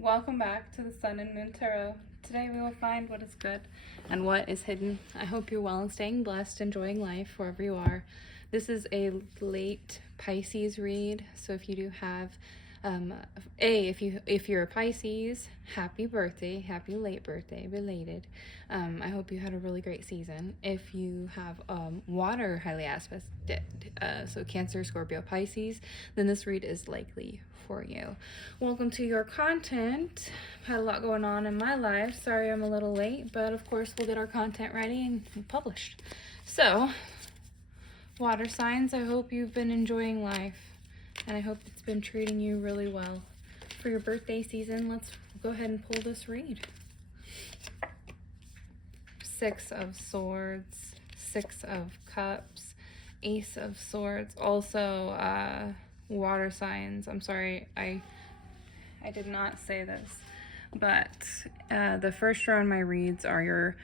Welcome back to the Sun and Moon Tarot. Today we will find what is good and what is hidden. I hope you're well and staying blessed, enjoying life wherever you are. This is a late Pisces read, so if you do have if you're a Pisces, happy birthday, happy late birthday, belated. I hope you had a really great season. If you have water highly aspected, so Cancer, Scorpio, Pisces, then this read is likely for you. Welcome to your content. I've had a lot going on in my life. Sorry I'm a little late, but of course we'll get our content ready and published. So, water signs, I hope you've been enjoying life. And I hope it's been treating you really well. For your birthday season, let's go ahead and pull this read. Six of Swords, Six of Cups, Ace of Swords. Also, water signs. I'm sorry, I did not say this. But the first row in my reads are your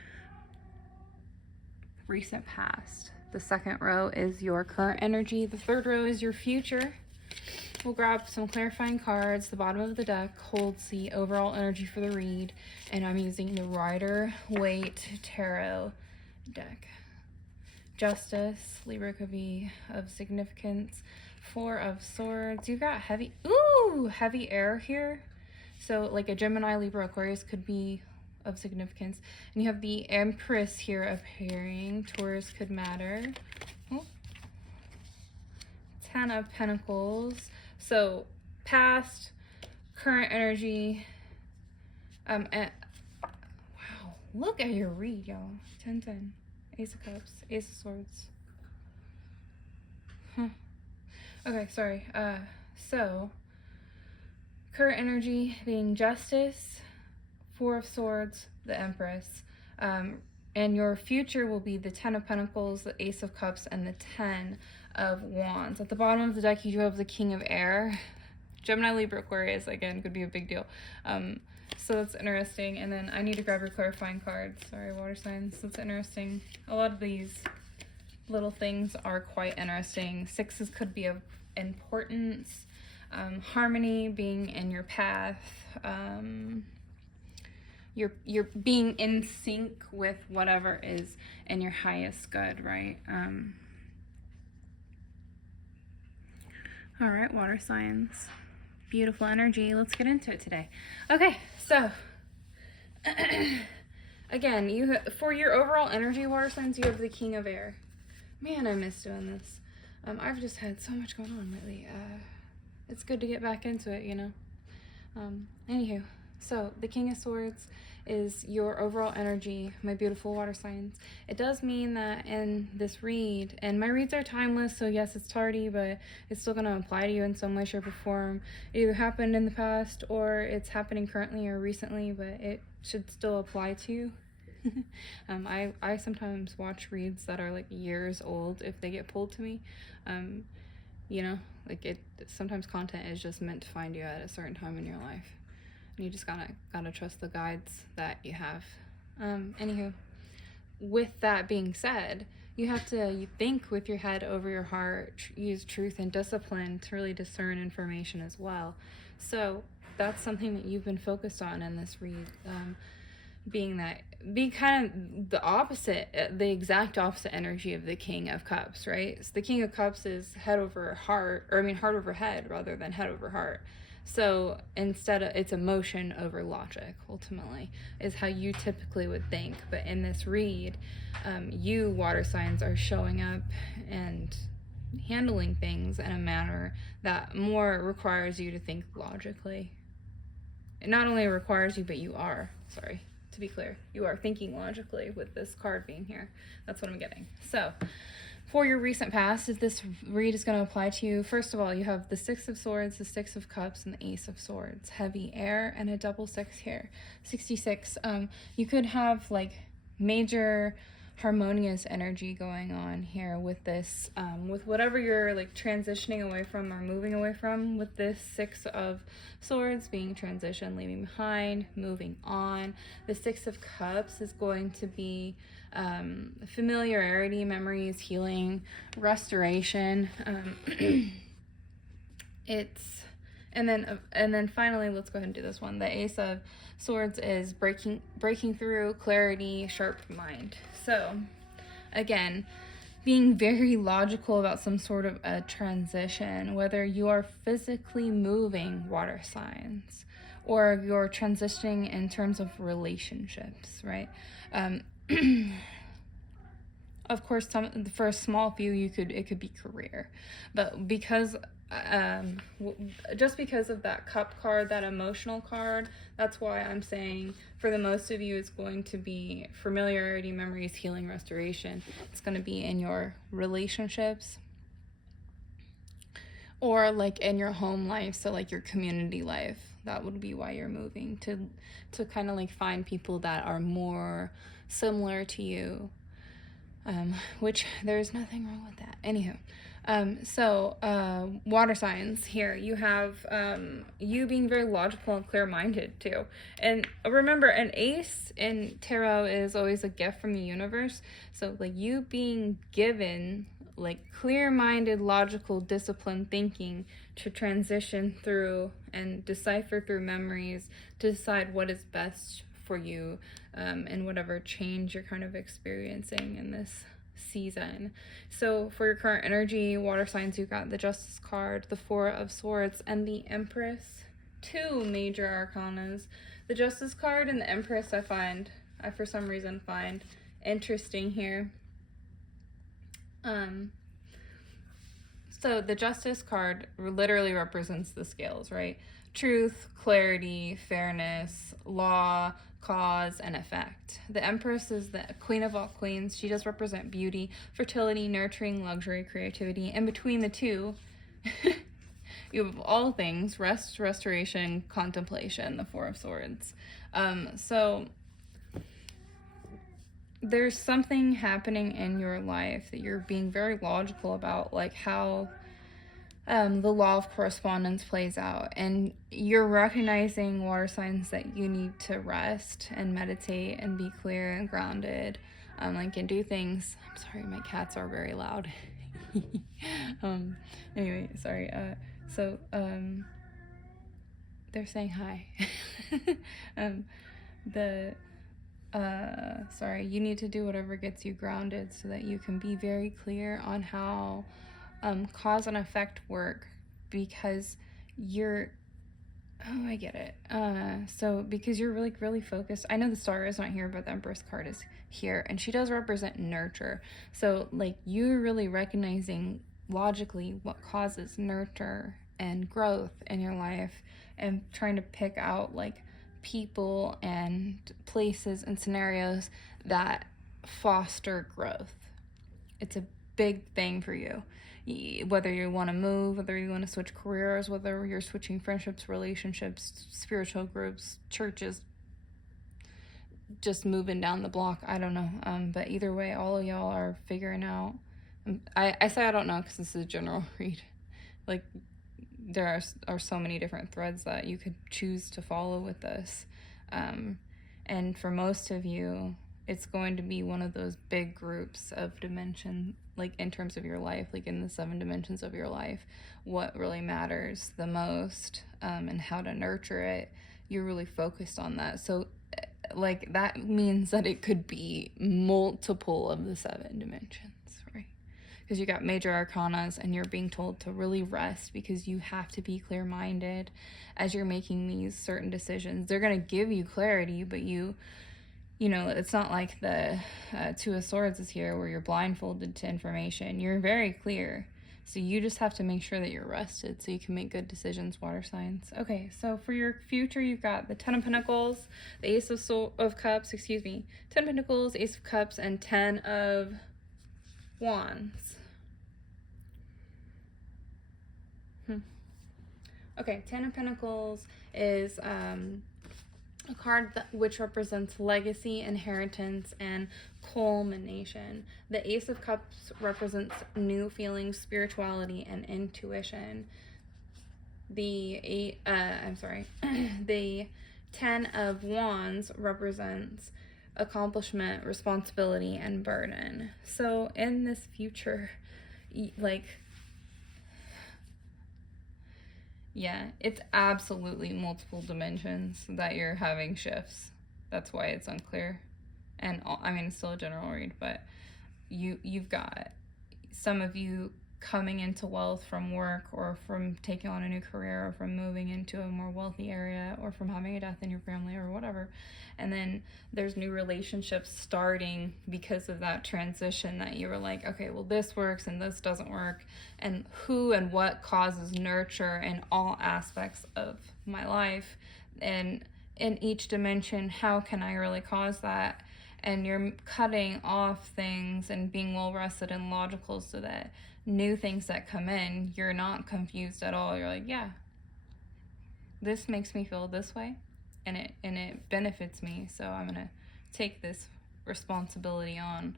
recent past. The second row is your current energy. The third row is your future. We'll grab some clarifying cards. The bottom of the deck holds the overall energy for the read, and I'm using the Rider-Waite Tarot deck. Justice, Libra could be of significance. Four of Swords. You've got heavy air here. So like a Gemini, Libra, Aquarius could be of significance. And you have the Empress here appearing. Taurus could matter. Oh. Ten of Pentacles. So past, current energy, and wow, look at your read, y'all. 10-10, Ace of Cups, Ace of Swords. Okay, sorry. So current energy being Justice, Four of Swords, the Empress, and your future will be the Ten of Pentacles, the Ace of Cups, and the Ten of Wands. At the bottom of the deck, you do have the King of Air. Gemini, Libra, Aquarius, again, could be a big deal. So that's interesting. And then I need to grab your clarifying cards. Sorry, water signs. That's interesting. A lot of these little things are quite interesting. Sixes could be of importance. Harmony being in your path. You're being in sync with whatever is in your highest good, right? All right, water signs. Beautiful energy. Let's get into it today. Okay, so again, for your overall energy, water signs, you have the King of Air. Man, I miss doing this. I've just had so much going on lately. It's good to get back into it, you know. Anywho, so the King of Swords is your overall energy, my beautiful water signs. It does mean that in this read, and my reads are timeless, so yes, it's tardy, but it's still going to apply to you in some way, shape, or form. It either happened in the past, or it's happening currently or recently, but it should still apply to you. I sometimes watch reads that are like years old if they get pulled to me. You know, like sometimes content is just meant to find you at a certain time in your life. You just gotta trust the guides that you have. Anywho, with that being said, you have to think with your head over your heart, use truth and discipline to really discern information as well. So that's something that you've been focused on in this read. Be kind of the exact opposite energy of the King of Cups, right? So the King of Cups is head over heart, heart over head rather than head over heart. So instead of, it's emotion over logic, ultimately, is how you typically would think. But in this read, you water signs are showing up and handling things in a manner that more requires you to think logically. It not only requires you, but you are, sorry, to be clear, you are thinking logically with this card being here. That's what I'm getting. So for your recent past, if this read is going to apply to you, first of all, you have the Six of Swords, the Six of Cups, and the Ace of Swords. Heavy air and a double six here. 66. You could have like major harmonious energy going on here with this, with whatever you're like transitioning away from or moving away from, with this Six of Swords being transition, leaving behind, moving on. The Six of Cups is going to be familiarity, memories, healing, restoration. It's And then finally, let's go ahead and do this one. The Ace of Swords is breaking through, clarity, sharp mind. So again, being very logical about some sort of a transition, whether you are physically moving, water signs, or you're transitioning in terms of relationships, right? Of course, for a small few, it could be career, but just because of that cup card, that emotional card, that's why I'm saying for the most of you, it's going to be familiarity, memories, healing, restoration. It's going to be in your relationships, or like in your home life, so like your community life. That would be why you're moving, to kind of like find people that are more similar to you. Which there's nothing wrong with that. Anywho, water signs here. You have you being very logical and clear-minded too. And remember, an ace in tarot is always a gift from the universe. So like you being given like clear-minded, logical, disciplined thinking to transition through and decipher through memories to decide what is best for you and whatever change you're kind of experiencing in this season. So for your current energy, water signs, you got the Justice card, the Four of Swords, and the Empress. Two major arcanas. The Justice card and the Empress I for some reason find interesting here. So the Justice card literally represents the scales, right? Truth, clarity, fairness, law, cause, and effect. The Empress is the queen of all queens. She does represent beauty, fertility, nurturing, luxury, creativity. And between the two, you have all things: rest, restoration, contemplation, the Four of Swords. So there's something happening in your life that you're being very logical about, like how the law of correspondence plays out, and you're recognizing, water signs, that you need to rest and meditate and be clear and grounded, and do things. I'm sorry, my cats are very loud. Anyway, sorry. They're saying hi. Sorry, you need to do whatever gets you grounded so that you can be very clear on how cause and effect work, because I get it. So because you're really focused. I know the Star is not here, but the Empress card is here, and she does represent nurture. So like you're really recognizing logically what causes nurture and growth in your life, and trying to pick out like people and places and scenarios that foster growth. It's a big thing for you. Whether you want to move, whether you want to switch careers, whether you're switching friendships, relationships, spiritual groups, churches, just moving down the block, I don't know. But either way, all of y'all are figuring out. I say I don't know because this is a general read. Like, there are so many different threads that you could choose to follow with this. And for most of you, it's going to be one of those big groups of dimension, like in terms of your life, like in the 7 dimensions of your life, what really matters the most, and how to nurture it. You're really focused on that. So like that means that it could be multiple of the 7 dimensions, right? Because you got major arcanas and you're being told to really rest, because you have to be clear-minded as you're making these certain decisions. They're going to give you clarity, but you know, it's not like the Two of Swords is here where you're blindfolded to information. You're very clear. So you just have to make sure that you're rested so you can make good decisions, water signs. Okay, so for your future, you've got the Ten of Pentacles, the Ace of Cups, 10 of Pentacles, Ace of Cups, and 10 of Wands. Okay, 10 of Pentacles is a card which represents legacy, inheritance, and culmination. The Ace of Cups represents new feelings, spirituality, and intuition. The the 10 of Wands represents accomplishment, responsibility, and burden. So in this future, like, Yeah, it's absolutely multiple dimensions that you're having shifts. That's why it's unclear. And I mean, it's still a general read, but you've got some of you coming into wealth from work, or from taking on a new career, or from moving into a more wealthy area, or from having a death in your family, or whatever. And then there's new relationships starting because of that transition, that you were like, okay, well, this works and this doesn't work, and who and what causes nurture in all aspects of my life, and in each dimension, how can I really cause that? And you're cutting off things and being well rested and logical, so that new things that come in, you're not confused at all. You're like, yeah, this makes me feel this way, and it benefits me, so I'm gonna take this responsibility on,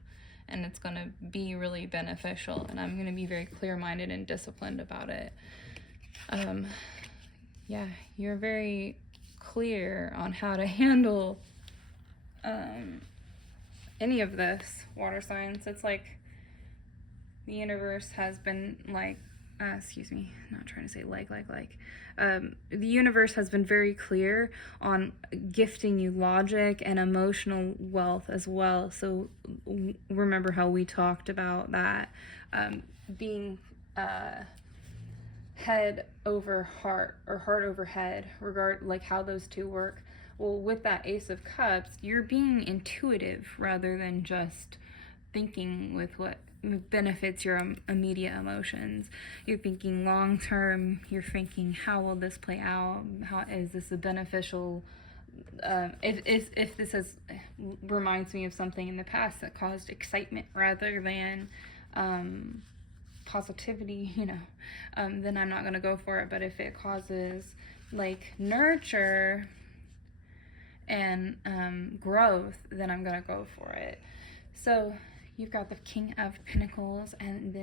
and it's gonna be really beneficial, and I'm gonna be very clear-minded and disciplined about it. Yeah, you're very clear on how to handle any of this, water signs. It's like the universe has been like, excuse me, not trying to say the universe has been very clear on gifting you logic and emotional wealth as well. So remember how we talked about that, being head over heart, or heart over head, like how those two work. Well, with that Ace of Cups, you're being intuitive rather than just thinking with what benefits your immediate emotions. You're thinking long term. You're thinking, how will this play out? How is this a beneficial? If this reminds me of something in the past that caused excitement rather than positivity, then I'm not gonna go for it. But if it causes like nurture and growth, then I'm gonna go for it. So you've got the King of Pentacles and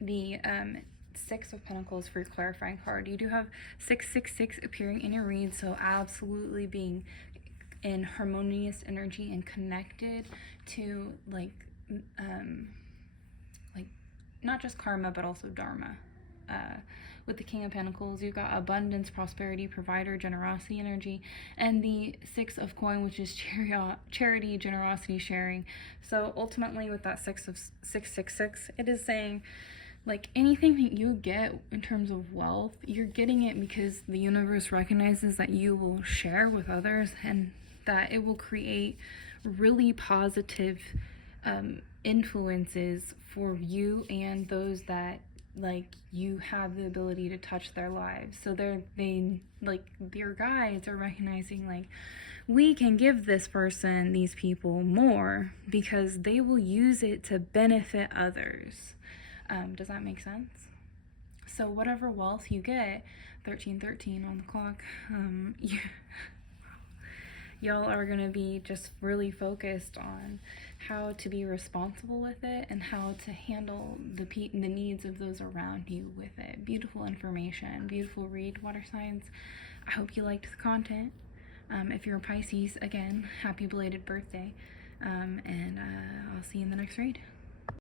the Six of Pentacles for your clarifying card. You do have 666 appearing in your read, so absolutely being in harmonious energy and connected to like not just karma but also dharma. With the King of Pentacles, you've got abundance, prosperity, provider, generosity energy, and the Six of Coin, which is charity, generosity, sharing. So ultimately, with that 666, it is saying, like, anything that you get in terms of wealth, you're getting it because the universe recognizes that you will share with others, and that it will create really positive influences for you and those that like you have the ability to touch their lives. So they like your guides are recognizing, like, we can give this person, these people, more because they will use it to benefit others. Does that make sense? So whatever wealth you get, 1313 on the clock, y'all are going to be just really focused on how to be responsible with it and how to handle the needs of those around you with it. Beautiful information, beautiful read, water signs. I hope you liked the content. If you're a Pisces, again, happy belated birthday. And I'll see you in the next read.